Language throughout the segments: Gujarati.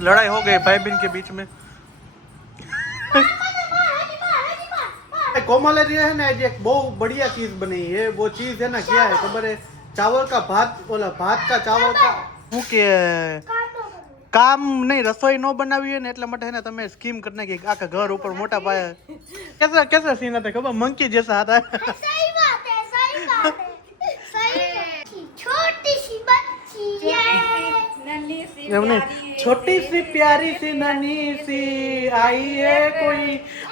लड़ाई हो गई भाई बहन के बीच में। कोमल है ना एक बहुत बढ़िया चीज बनी है। वो चीज है ना क्या है खबर है? चावल का भात, बोला भात का चावल का શું કે કામ નહીં, રસોઈ નો બનાવી હોય ને એટલા માટે है ना તમે સ્કીમ करने की આખા घर ऊपर मोटा पाया। कैसा सीन था खबर? मंकी जैसा आता है। सही बात है, सही बात है, सही बात। छोटी सी बच्ची है, नन्ही सी प्यारी, छोटी सी प्यारी सी नन्ही सी आई है कोई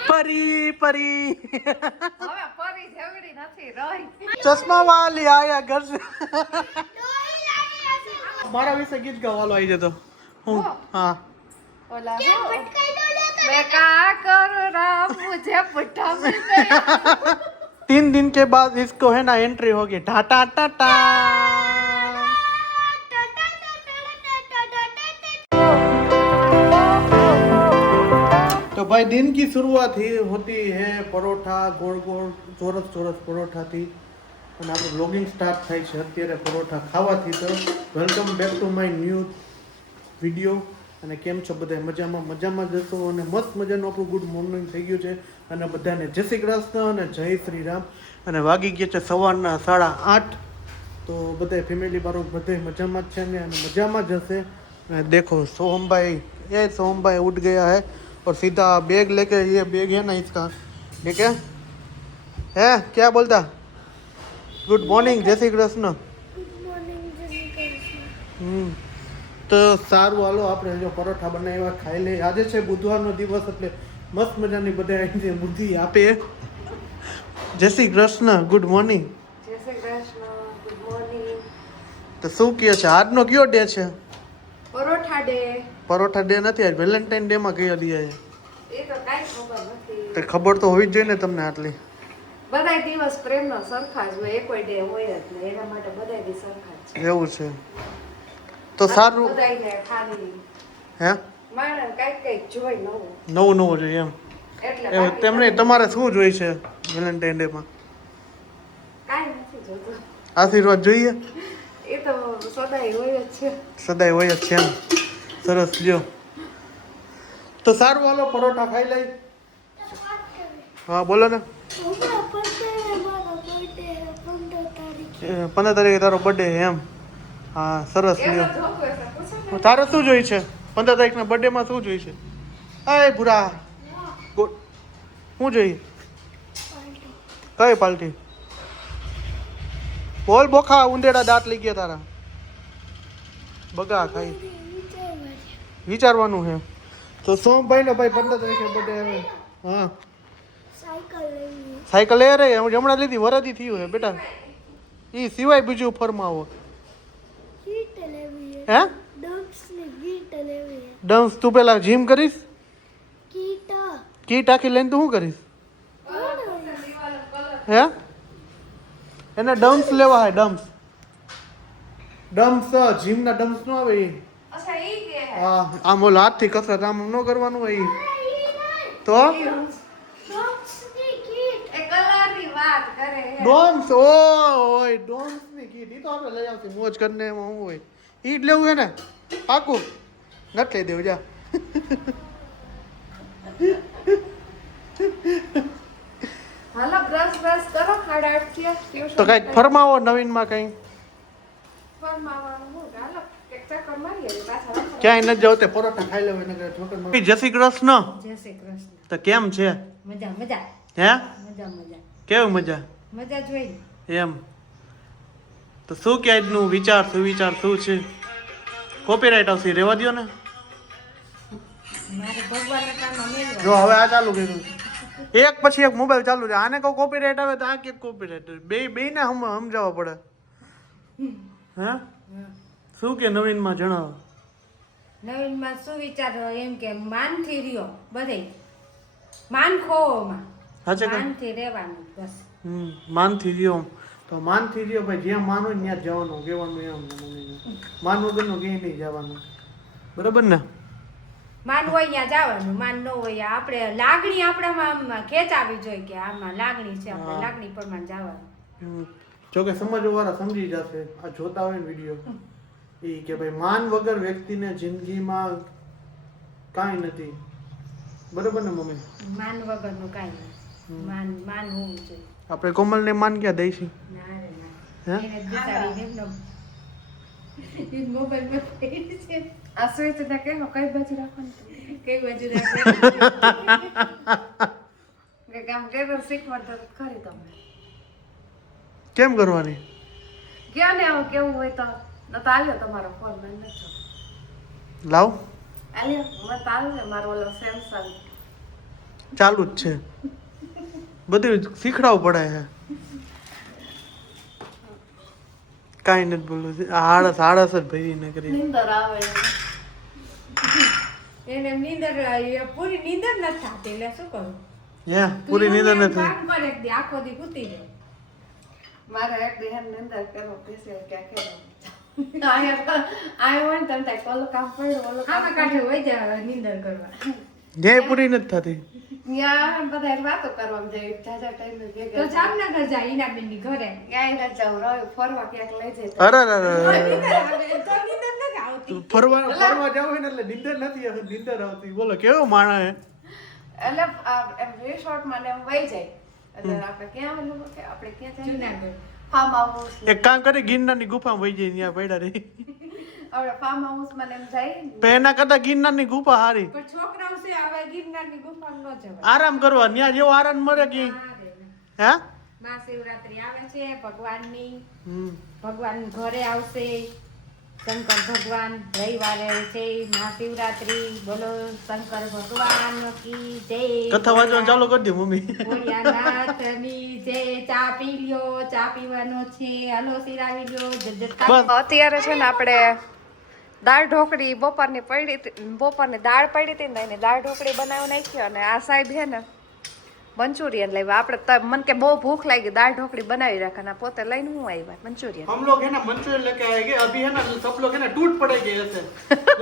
परी परी। હવે પરી જેવડી નથી રહી। चश्मा वाली आया घर से। ડોઈ લાગી હશે। મારા વિશે ગીત ગાવાનો આવી જતો હું। હા ઓલા કે ભટકાઈ દો લેતા मैं क्या करूं राम मुझे बुढ़ा मिल गया। 3 दिन के बाद इसको है ना एंट्री होगी टाटा टाटा। तो भाई दिन की शुरुआत ही होती है परोठा, गोल गोल ચોરસ ચોરસ પરોઠાથી અને આપણું બ્લોગિંગ સ્ટાર્ટ થાય છે અત્યારે પરોઠા ખાવાથી। તો welcome back to my new video. અને કેમ છો બધા? મજામાં જશો અને મસ્ત મજાનું આપણું ગુડ મોર્નિંગ થઈ ગયું છે અને બધાને જય શ્રી કૃષ્ણ અને જય શ્રી રામ। અને વાગી ગયા છે સવારના 8:30। તો બધા ફેમિલી વાળો બધે મજામાં જ છે ને અને મજામાં જ હશે। देखो सोहम भाई उठ गया है और सीधा बैग लेके, ये बैग है ना इसका, ये क्या है, क्या बोलता? गुड मॉर्निंग जय श्री कृष्ण। તો સારું હાલો આપણે જો પરોઠા બનાવ્યા ખાઈ લઈએ। આજે છે બુધવારનો દિવસ એટલે મસ્ત મજાની બધા આવીને બુદ્ધિ આપે। જય શ્રી કૃષ્ણ, ગુડ મોર્નિંગ। જય શ્રી કૃષ્ણ, ગુડ મોર્નિંગ। તો શું કહે છે આજનો કયો ડે છે? પરોઠા ડે। પરોઠા ડે નથી, આજ વેલેન્ટાઇન ડે માં કયો દી છે? એ તો કાઈ ખબર નથી। તે ખબર તો હોવી જ જોઈએ ને તમને આટલી। બધાય દિવસ પ્રેમનો સરખા જ હોય, એકોય ડે હોય જ નહીં, એના માટે બધાય દી સરખા જ છે। એવું છે તો સારું। બધાયને ખાલી હે માણસ કઈક જોઈ નવું નવું જોઈએ એમ। એટલે એવું તેમને તમારે શું જોઈએ છે વેલેન્ટાઇન ડે માં? કાઈ નથી જોતું, આશીર્વાદ જોઈએ? એ તો સદાય હોય જ છે। સદાય હોય જ છે એમ। સરસ લ્યો તો સારું હાલો પરોઠા ખાઈ લઈ। હા બોલો ને। 15 તારીખે તારો બર્થડે એમ? હા સરસ લ્યો। તારે શું જોઈ છે 15 તારીખના બર્થડે માં? શું જોઈ છે? અય ભૂરા શું જોઈએ? કઈ પાર્ટી? બોલ બોખા, ઉંદેડા દાંત લઈ ગયા તારા, બગા ખાઈ વિચારવાનું છે। તો સોમભાઈ નો ભાઈ 15 તારીખે બર્થડે આવે। હા સાયકલ લે રે, હમણાં લીધી, વરદી થયું છે બેટા। ઈ સિવાય બીજું ફરમાવો હે? ડમ્સ તું પેલા જીમ કરીશ? કીટ આખી લઈને તું શું કરીશ? હે એને ડમ્સ લેવા હે, ડમ્સ જીમ ના ડમ્સ નો આવે ઈ। અચ્છા ઈ કે હા આમ ઓલા હાથ થી કસરત આમ ન કરવાનું હોય ઈ। તો ડોમ્સ ઓય ડોમ્સ ની કીટ ઈ તો આપણે લઈ આવતી મોજ કરીને એમાં શું હોય? ઈ જ લેવું હે ને? પાકું નથી લઈ દેવું જા। હાલો બ્રશ કરો, 8:30 થયા। તો કઈક ફરમાવો નવીન માં કઈ। ફરમાવાનું હું હાલો એક ચક્કર મારીએ પાછા। ક્યાંય ન જાવ તે પરોઠા ખાઈ લેવું એને ઠોકર મારી। જય શ્રી કૃષ્ણ। જય શ્રી કૃષ્ણ। તો કેમ છે? મજા હે મજા કેવું મજા જોઈ એમ? તો શું કે આજનું વિચાર સુવિચાર શું છે? કોપીરાઇટ આવશે, રેવા દો ને। મારે ભગવાનના કામમાં મેળવા જો હવે આ ચાલુ કર્યું એક પછી એક મોબાઈલ ચાલુ છે, આને કહું કોપીરાઇટ આવે તો આ કે કોપીરાઇટ, બે ને સમજાવવા પડે। હે શું કે નવીનમાં જણાવો? નવીનમાં શું વિચારો એમ કે માનથી રહ્યો, બધે માન ખોવામાં સાચે માનથી રહેવાનું બસ। માનથી રહ્યો તો માનથી રહ્યો ભાઈ, જ્યાં માન હોય ત્યાં જવાનું કહેવાનું એમ। માન વગરનું ક્યાંય નહીં જવાનું, બરાબર ને? માન હોય ત્યાં જવાનું, માન ન હોય આપણે લાગણી આપણામાં આમ ખેંચાવી જોઈએ કે આમાં લાગણી છે, આપણે લાગણી પ્રમાણે જવાનું। જો કે સમજવાવાળા સમજી જશે, આ જોતા હોય ને વિડીયો, એ કે ભાઈ માન વગર વ્યક્તિને જિંદગીમાં કાંઈ નથી બરોબર ને મમ્મી? માન વગરનું કાંઈ નહીં. માન હોવું જોઈએ. આપણે કોમલને માન ક્યાં દઈશી? ના રે ના. હે? એને બિચારીને એમનો ઈ મોબાઈલમાં પડી છે. આ સ્વીચ ને કેનો કઈ બાજુ રાખવાનું કઈ બાજુ રાખે? કે કામ કેવો શીખવાડ તો ખરી તમે કેમ કરવાની? ક્યાં ને આવું કેવું હોય તો ન તો આલ્યો તમારો ફોન મને નથી લાવ આલ્યો મને તો આલ્યો મારો ઓલો સેમસંગ ચાલુ જ છે બધું શીખડાવવું પડે છે. કાંઈ નથી બોલવું છે. આળસ આળસ જ ભાઈ ન કરી. નીંદર આવે એને નીંદર પૂરી નીંદર નથી થતી એટલે શું કરું? હે પૂરી નીંદર તું નથી. કામ કરે એક દી આખો દી કૂતી રહે. મારે એક દી નીંદર કરો પેસે ક્યાં કેવો આયો હોય ને તમે ત્યાં ઓલું કામ પડ્યું ઓલું કામ આમાં કાઢે હોય જાય નીંદર કરવા. જે પૂરી નથી થતી. ત્યાં બધા વાતો કરવામાં જાય જાજા ટાઈમ તો ભેગા જામનગર જાય ઈનાબેનની ઘરે. ક્યાંય ન જાઉં રહ્યું ફરવા ક્યાંક લઈ જાય અરે અરે નીંદર આવે તો નીંદર નથી આવતી. ફરવા જાવ હોય ને એટલે નીંદર નથી આવતી. નીંદર આવતી. બોલો કેવો માણસ હે. એટલે એમ રિસોર્ટમાં ને એમ વહી જાય એટલે આપણે ક્યાં ઓલું કે આપણે ક્યાં જાય જુનાગઢ. ફાર્મ હાઉસ એક કામ કરી ગિરનારની ગુફામાં વહી જાય ત્યાં પડ્યા રહી. આપણે ફાર્મ હાઉસમાં ને એમ જાય પણ એના કરતા ગિરનારની ગુફા હારી. પણ છોકરાઓ છે હવે ગિરનારની ગુફામાં ન જવાય. આરામ કરવા ત્યાં જેવો આરામ મળે કે ના રે ના. હે મહાશિવરાત્રી આવે છે ભગવાનની. હમ. ભગવાન ઘરે આવશે. શંકર ભગવાન રવિવારે છે મહાશિવરાત્રી. બોલો શંકર ભગવાન કી જય. કથા વાંચવાનું ચાલુ કરી દે મમ્મી. ભોળિયાનાથની જય. ચા પી લ્યો. ચા પીવાનો છે. હાલો સિરાવી લ્યો. બસ. અત્યારે છે ને આપણે દાળ ઢોકળી બપોરની દાળ પડી હતી ને એને દાળ ઢોકળી બનાવી નાખી અને આ સાહેબ છે ને મંચુરિયન લાવ્યા આપણે મને કે બહુ ભૂખ લાગી દાળ ઢોકળી બનાવી રાખે પોતે લઈને હું આવ્યા મંચુરિયન हम लोग है ना मंचूरियन लेके आएंगे अभी है ना सब लोग है ना टूट पड़ेंगे ऐसे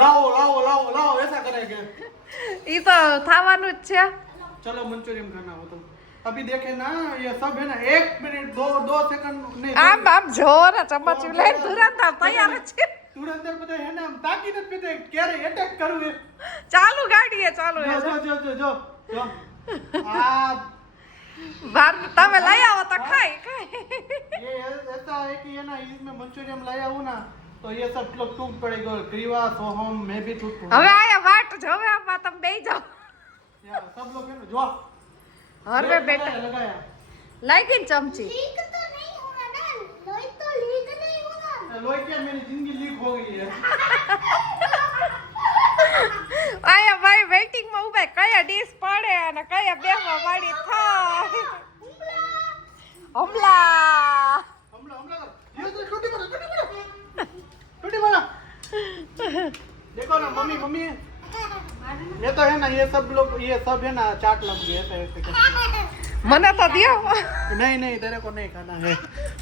लाओ लाओ लाओ लाओ ऐसा करेंगे ઈ તો થવાનું જ છે चलो मंचूरियन खाना हो तो अभी देखे ना ये सब है ना 1 मिनट दो सेकंड नहीं આમ આમ જો ને ચમચી લઈને તુરંત આમ તૈયાર જ છે तुरंत पता है ना हम ताकि नहीं पीते क्या रे अटैक करूँ ये ચાલુ ગાડીએ ચાલુ जो जो जो जो जो जो आ બાર તમે લઈ આવો તો ખાઈ ખાઈ ये ऐसा है कि है ना इसमें मंचूरियन लाया हूँ ना तो ये सब लोग टूट पड़ेगा ग्रीवा सोहम मैं भी टूट पड़ूंगा હવે આયા વાટ જોવે આમાં તમે બેહી જાઓ यार सब लोग है ना जो હરવે બેટા लगाया લાગી ને ચમચી लोई क्या मेरी जिंदगी लीक हो गई है આયા ભાઈ વેઇટિંગ માં ઉભા કયા ડીશ પડે અને કયા બેહવા વાળી થાય હમલા हमला ये तो टूटी मारा देखो ना मम्मी मम्मी ये तो है ना ये सब है ना चाट लग गए ऐसे ऐसे करके। મને તો દિયો नहीं नहीं तेरे को नहीं खाना है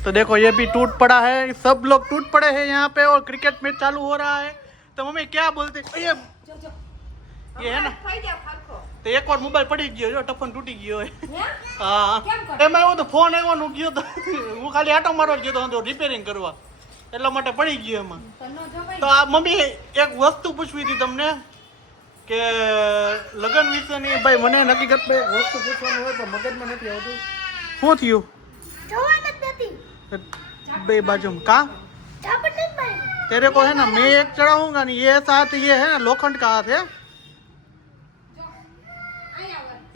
तो देखो ये भी टूट पड़ा है सब लोग टूट पड़े हैं यहाँ पे और क्रिकेट मैच चालू हो रहा है तो मम्मी क्या बोलते ये है ना થઈ ગયા ફરકો तो एक और मोबाइल पड़ी गयो जो टपन टूटी गयो है હે? हाँ કેમ કરે? એમાં એવું તો ફોન આવ્યો નું ગયો તો હું ખાલી આટો મારવા ગયો તો રિપેરિંગ કરવા એટલા માટે પડી ગયો એમાં તો ન જવાય તો આ મમ્મી એક વસ્તુ પૂછવી હતી તમને કે લગન વિશેની ભાઈ મને હકીકત બે વસ્તુ પૂછવાની હોય તો મગજમાં નથી આવતું શું થયું બે बाजू में का तेरे को है ना मैं एक चढ़ाऊंगा नहीं ये साथ ये है ना लोखंड का हाथ है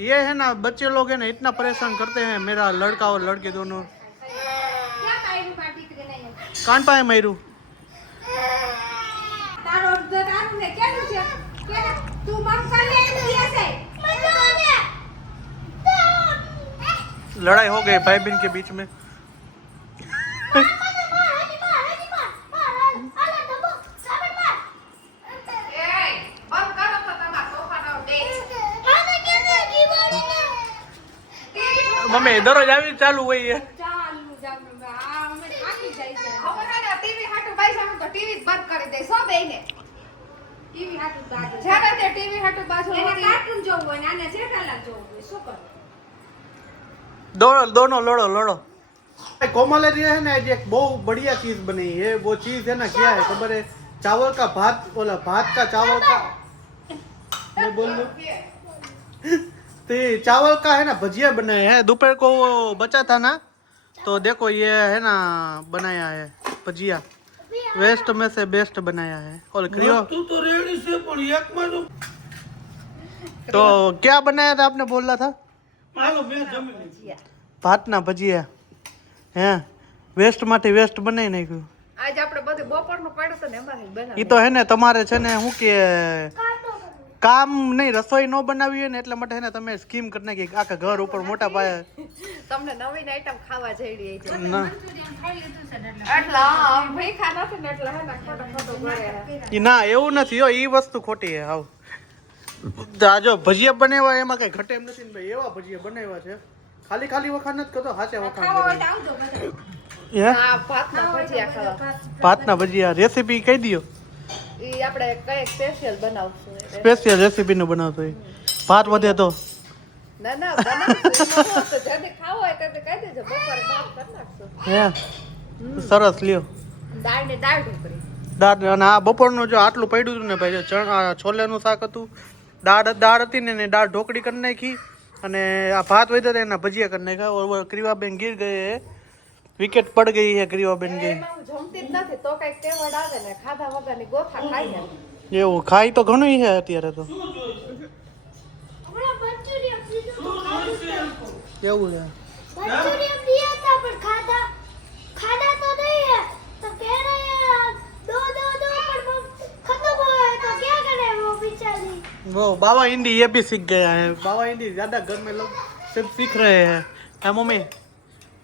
ये है ना बच्चे लोग है ना इतना परेशान करते हैं मेरा लड़का और लड़के दोनों ક્યાં પાયરું પાટી કરીને कान पाए मयूरू તારું ને કેનું છે કે તું મમ કરી આવી છે लड़ाई हो गई भाई बहन के बीच में બંધ કરો તો તમારા સોફાનો ડેસ્ક मम्मी दररोज આવી ચાલુ હોય है ચાલુ જામનું આ અમે થાકી જાય છે હવે છે ને ટીવી હાટુ બાઈ સામે તો ટીવી જ બંધ કરી દે સો બેઈને ટીવી હાટું બાજુ જ્યારે તે ટીવી હાટુ બાજુ એને હોતી કાર્ટૂન જોવું હોય ને આને જેઠાલાલ જોવું હોય શું કરું दोनों लड़ो लड़ो कोमल ये है ना एक बहुत बढ़िया चीज बनी है वो चीज है ना क्या है खबर है चावल का भात बोला भात का चावल का मैं बोल दो तो ये चावल का है ना भजिया बनाया है दोपहर को वो बचा था ना तो देखो ये है ना बनाया है भजिया वेस्ट में से बेस्ट बनाया है और क्रियो तो रेडी से पण एक में तो क्या बनाया था आपने बोला था मालो मैं जमी भात ना भजिया હે વેસ્ટ માંથી વેસ્ટ બનાવી નાખ્યું આજ આપણે બધું બપોરનું પડ્યું તો ને એમાંથી બનાવી ઈ તો હે ને તમારે છે ને શું કે કામ નહીં રસોઈ ન બનાવી હોય ને એટલા માટે હે ને તમે સ્કીમ કરી નાખી આખા ઘર ઉપર મોટા પાયે તમને નવીન આઈટમ ખાવા જઈ રહી છે ના એટલે હા ભીખા નથી ને એટલે હે ને ખોટો ખોટો કરે ઈ ના એવું નથી હો ઈ વસ્તુ ખોટી હે હાવ આ જો ભજીયા બનાવ્યા એમાં કઈ ઘટે એમ નથી ને ભાઈ એવા ભજીયા બનાવ્યા છે ખાલી ખાલી વખાણ નથી કરતો હાચે વખાણ ખાવા હોય કરે તો આવજો બધા. હે હા ભાતના ભજીયા ખાવા ભાતના ભજીયા રેસીપી કહી દયો ઈ આપણે કઈ સ્પેશિયલ બનાવશું સ્પેશિયલ રેસીપી નું બનાવતો હોય ભાત વધે તો ના ના બનાવશું તો જલ્દી ખાવો હોય તો કહી દેજો બપોરે ભાત કરી નાખશું હે સરસ લ્યો દાળ ને દાળ ઢોકળી દાળ અને આ બપોરનું જો આટલું પડ્યું હતું ને ભાઈ જો ચણા છોલેનું શાક હતું દાળ હતી ને એને દાળ ઢોકળી કરી નાખી અને આ ભાત વધ્યા હતા એના ભજીયા કરી નાખ્યા और क्रीवाबेन गिर गए है विकेट पड़ गई है क्रीवाबेन की એમાં હું જમતી જ નથી તો કઈક તેવડ આવે ને ખાધા વગરની ગોથા ખાઈ ને એવું ખાઈ તો ઘણું છે અત્યારે તો હમણાં મંચુરિયન લીધું તો ખાધું જ નહીં. એવું છે મંચુરિયन लिया था पर खाना तो नहीं है तो कह रहे हैं दो पर वो खत्म हो गए तो क्या करें वो बेचारी वो बाबा हिंदी ये भी सीख गया है बाबा हिंदी ज्यादा घर में लोग सब सीख रहे हैं है मम्मी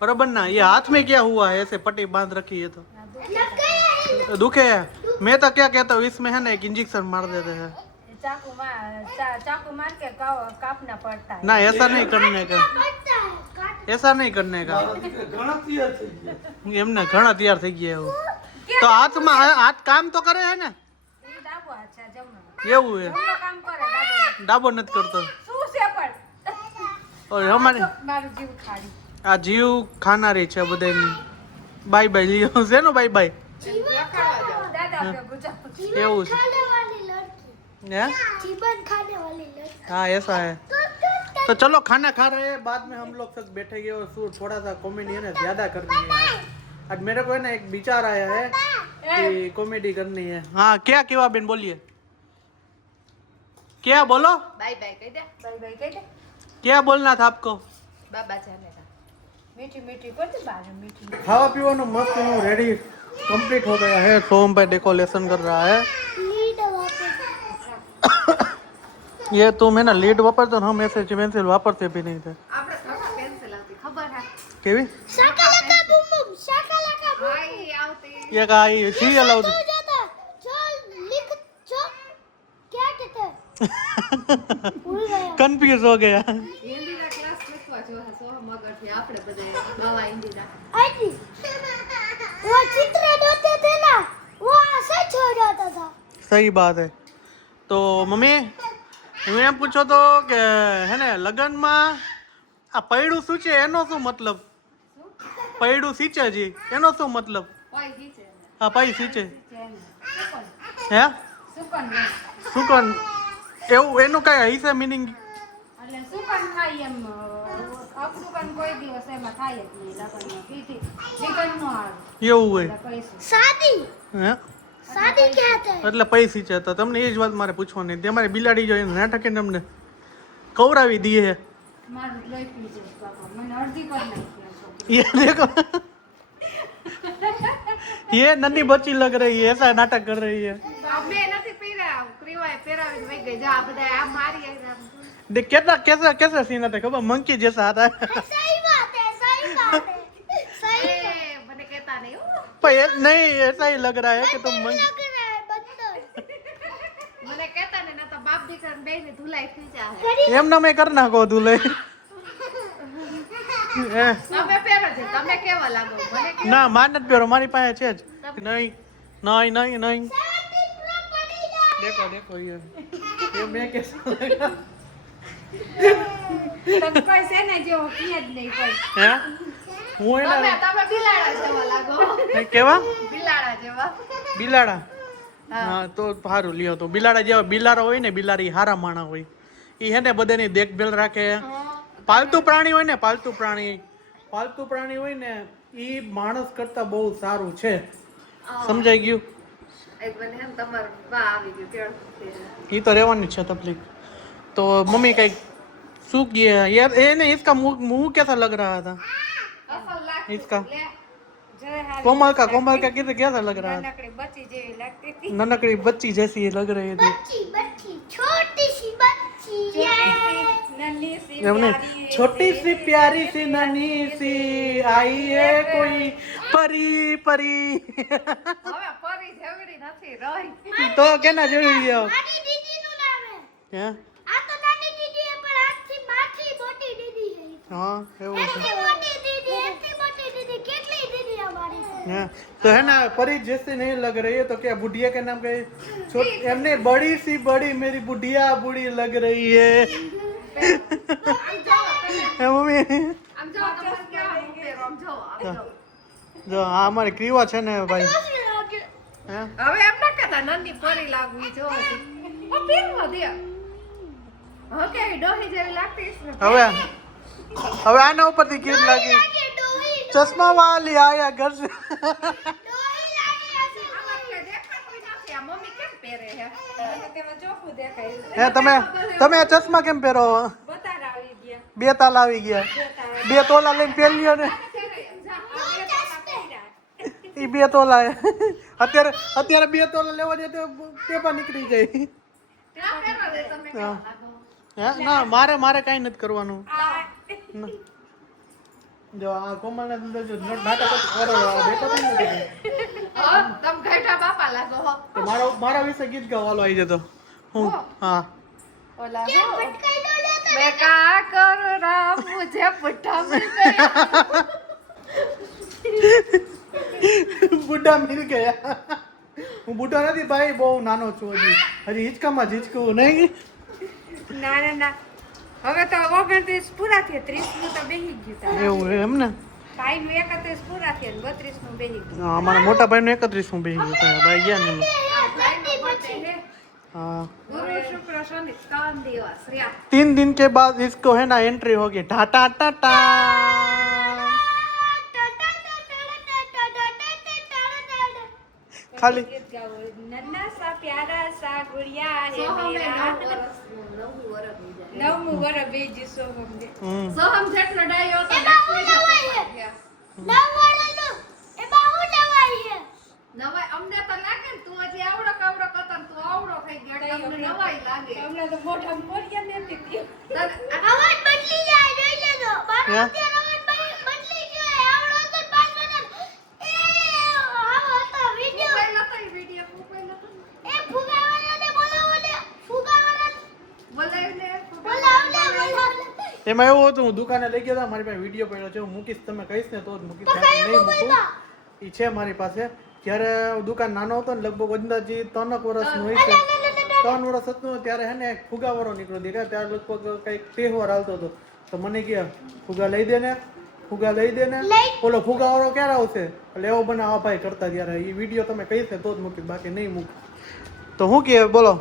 बराबर ना ये हाथ में क्या हुआ है ऐसे पट्टी बांध रखी है तो लग गया है दुखे है मैं तो क्या कहता हूँ इसमें है ना एक इंजेक्शन मार देते हैं चाकू मार के काटना पड़ता है ना ऐसा नहीं करने का पड़ता है काट ऐसा नहीं करने का ઘણા તૈયાર થઈ ગયા એમને ઘણા તૈયાર થઈ ગયા એવું તો હાથમાં હાથ કામ તો કરે હે ને એ ડાબો હાથ છે જમણો. એવું હે જમણો કામ કરે ડાબો. ડાબો નથી કરતો શું છે પણ और हमारे મારું જીવ ખાડી આ જીવ ખાનારી છે બધાની બાય બાય લ્યો છે ને બાય બાય દાદા ભેગું જાઉં. એવું છે खाने वाली लड़की है जीवन खाने वाली लड़की हाँ ऐसा है तो चलो खाना खा रहे हैं बाद में हम लोग सब बैठेंगे और थोड़ा सा कॉमेडी है ना ज्यादा करनी है आज मेरे को है ना एक विचार आया है कि कॉमेडी करनी है हाँ क्या केवा बेन बोलिए क्या बोलो બાય બાય કહી દે ભાઈ ભાઈ કહી દે क्या बोलना था आपको બાબા જાને મીઠી મીઠી પડતી બાર મીઠી खावा पीवा मस्त रेडी कंप्लीट हो गया है सोम पे डेकोरेशन कर रहा है लीड वापस ये तुम है ना लीड वापरते हो हम ऐसे पेंसिल वापरते भी नहीं थे આપણે ઘરમાં પેન્સિલ આવતી ખબર હે केवी Shakalaka boom boom Shakalaka boom હા ઈ આવતી ये का ये सीरियल जो आउट जाता जो लिख जो क्या कहते हैं भूल गया कंफ्यूज हो गया હિન્દીના ક્લાસ શીખવા જો સો મગરથી આપણે બધા બાવા હિન્દીના आंटी वो चित्र होते थे ना वो सच हो जाता था सही बात है तो मम्मी હું એમ પૂછો તો કે હે ને લગનમાં આ પૈડું શું છે એનો શું મતલબ પૈડું સીચે જી એનો શું મતલબ કોઈ ગીચે હા પૈ સીચે સુકન હે સુકન ને. સુકન એવું એનું કઈ હશે મિનિંગ એટલે સુકન થાય એમ અપસુકન કોઈ દિવસ એમાં થાય જ નહીં લગનમાં પીઠી ચિકન નો આવે એવું હોય એટલે કહીશું शादी હે शादी कहते हैं એટલે પૈ સીચે તો તમને એ જ વાત મારે પૂછવાની તમારે બિલાડી જો એને નાટકે તમને કવરાવી દઈએ હે મારું લોહી પી જઈશ બાપા મને અડધી કરી નાખી ये देखो ये नन्ही बच्ची लग रही है ऐसा नाटक कर रही है અમે નથી પીરા ક્રીવાય પેરાવીને વઈ ગઈ જા બધા આ મારી देख कैसा कैसा कैसा सीन आता है खबर मंकी जैसा आता है सही बात है सही बात है सही એ મને કહેતા નહીં હો पर ये नहीं ऐसा ही लग रहा है कि तुम मंकी लग रहा है बंदर મને કહેતા ને ના તો બાપ દીકરા બેને ધુલાઈ થઈ જાય એમ ના મેં कर नाखो दूल्हे તમે પહેરો છે તમે કેવા લાગો મને કે ના માર નથી પહેરો મારી પાસે છે જ નહીં નહીં નહીં નહીં देखो देखो ये मैं कैसा लगा તમે કોઈ છે ને જેવો પીએ જ નહીં કોઈ हैं હું તમે એના તમે બિલાડા જેવા લાગો કેવા બિલાડા જેવા બિલાડા હા તો સારું લ્યો તો બિલાડા જેવા બિલારા હોય ને બિલાડી હારા માણા હોય ઈ હે ને બધાની દેખભાલ રાખે પાલતુ પ્રાણી હોય ને પાલતુ પ્રાણી હોય ને ઈ માણસ કરતા બહુ સારું છે સમજાઈ ગયું એક બને હે ને તમાર બા આવી ગયું તેણ ઈ તો રહેવાની જ છે તકલીફ તો મમ્મી કઈ શું કહે યાર એને इसका मुंह कैसा लग रहा था અસલ લાગતું इसका લે कोमल का किधर कैसा लग रहा था નાનકડી બચ્ચી જેવી લાગતી હતી ननकड़ी बच्ची जैसी लग रही थी बच्ची बच्ची छोटी सी बच्ची है નन्ही સી हमने પ્યારી छोटी सी प्यारी सी नन्ही सी आई है कोई परी परी હવે પરી જેવડી નથી રહી તો કેના જેવી છે મારી દીદી નું નામ હે હે આ તો નાની દીદી હે પણ આજથી માથી મોટી દીદી હે હા એવું છે એટલી મોટી દીદી એટલી મોટી દીદી કેટલી દીદી हमारी से हाँ, तो है ना परी जैसे नहीं लग रही है तो क्या बुढ़िया के नाम का हमने बड़ी सी बड़ी मेरी बुढ़िया बूढ़ी लग रही है मम्मी આમ જો તમારે કેવા હું પહેરો આમ જો આમ જો જો આ અમારી ક્રીવા છે ને ભાઈ कैसी लगे હે હવે એમ ના કહેતા નાની પરી લાગવી જો ઓ પહેરવા દે ઓકે ડોહી જેવી લાગતી છે ને હવે હવે આના ઉપરથી કેવી લાગી ये डोई ચશ્મા વાલી આયા ઘર સે डोई लागे ऐसे આમાં કે દેખાતું નથી આ મમ્મી કેમ પહેરે હે તેમાં ચોખ્ખું દેખાય હે તમે ચશ્મા કેમ પહેરો બતાર આવી ગયા બે તાલ આવી ગયા બે તોલા લઈને પહેરી લ્યો ને ઈ બે તોલા અત્યારે બે તોલા લેવા જાય તો પેપા નીકળી જાય ત્યાં પહેરવા દે તમે કેવા લાગો હે ના મારે કાંઈ નથી કરવાનું જો આ કોમલ ને જો નાટક કરો દેખાતું નથી તમ ઘેટા બાપા લાગો હો તો મારા વિશે ગીત ગાવાનો આવી જતો હું હા ઓલા ये भटकाई दो लेता मैं क्या करूं राम मुझे पुट्ठा मिल गया બુઢા મિલ ગયા હું બુઢો નથી ભાઈ બહુ નાનો છું હજી હિંચકામાં હિંચકું નહીં ના ના ના હવે તો 29 પૂરા થયા 30 નું તો બેહી ગયું તારે એવું એમ ને ભાઈ નું 31 પૂરા થયા 32 નું બેહી ગયું હા, અમારા મોટા ભાઈ નું 31 માં બેસી ગયું ભાઈ ગયા ને हाँ गुरु शुक्र शनि कान दिवस रिया 3 दिन के बाद इसको है ना एंट्री होगी टाटा टाटा खाली ગીત ગાવો નન્ના સા પ્યારા સા ગુડિયા હે सोहम में મેરા 9 વર્ષ નવમું વરસ થઈ જાય નવમું વર બેજી સોહમ દે સોહમ જેટલો ડાયો તો એમાં હું નવાઈ હે નવાડો એમાં હું નવાઈ હે નવાઈ અમને તો લાગે ને તું હજી આવડો કવડો કતર તું આવડો થઈ ગયો એટલે અમને નવાઈ લાગે હમણાં તો મોઢા મોરિયા નથી થયું તને અવાજ બદલી જાય જોઈ લેજો મારો હે? અત્યારે અવાજ બદલી ગયો આવડો તો 5 મિનિટ એ આવો તો વિડિયો પહેલા તો વિડિયો પહેલા તો એ ફુગાવાળાને બોલાવો ને ફુગાવાળાને બોલાવીને બોલાવો એમાં એવું હતું હું દુકાને લઈ ગયો હતો મારી પાસે વિડીયો પડ્યો છે હું મૂકીશ તમે કહીશ ને તો જ મૂકીશ બાકી નહીં મૂકું એ છે મારી પાસે જ્યારે દુકાન નાનો હતો ને લગભગ અંદાજી 3 વર્ષનું હોય છે 3 વર્ષ હતું ત્યારે હે ને એક ફુગાવાળો નીકળ્યો દેખા ત્યારે લગભગ કંઈક તહેવાર હાલતો હતો તો મને કે ફુગા લઈ દે ને ઓલો ફુગાવાળો ક્યારે આવશે એટલે એવો બનાવ ભાઈ કરતા ત્યારે એ વિડીયો તમે કહીશ ને તો જ મૂકીશ બાકી નહીં મૂકું તો હું કે બોલો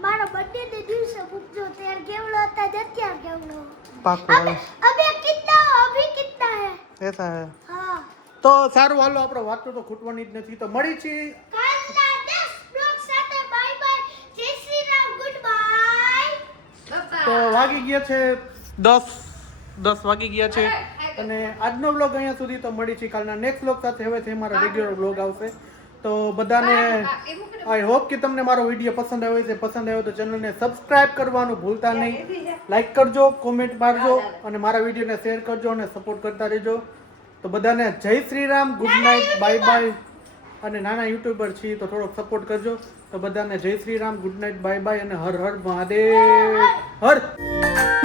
મારો બર્થડે ને દિવસે પૂછજો ત્યારે કેવડો હતા જ અત્યારે કેવડો પાકું अबे अभी कितना है એસા હે हाँ તો સારું હાલો આપણે વાતો તો ખૂટવાની જ નથી તો મળી છીએ કાલના 10 બ્લોગ સાથે બાય બાય જય શ્રી રામ ગુડ બાય તો વાગી ગયા છે 10 વાગી ગયા છે અને આજનો બ્લોગ અહીંયા સુધી તો મળી છે કાલના નેક્સ્ટ બ્લોગ સાથે હવે મારો રેગ્યુલર બ્લોગ આવશે તો બધાને આઈ હોપ કે તમને મારો વિડીયો પસંદ આવ્યો છે પસંદ આવ્યો તો ચેનલને સબસ્ક્રાઇબ કરવાનું ભૂલતા નહીં લાઈક કરજો કોમેન્ટ મારજો અને મારા વિડીયોને શેર કરજો અને સપોર્ટ કરતા રહેજો તો બધાને જય Shri Ram good night bye bye અને નાના યુટ્યુબર છીએ તો થોડોક સપોર્ટ કરજો તો બધાને જય Shri Ram good night bye bye અને હર હર મહાદેવ હર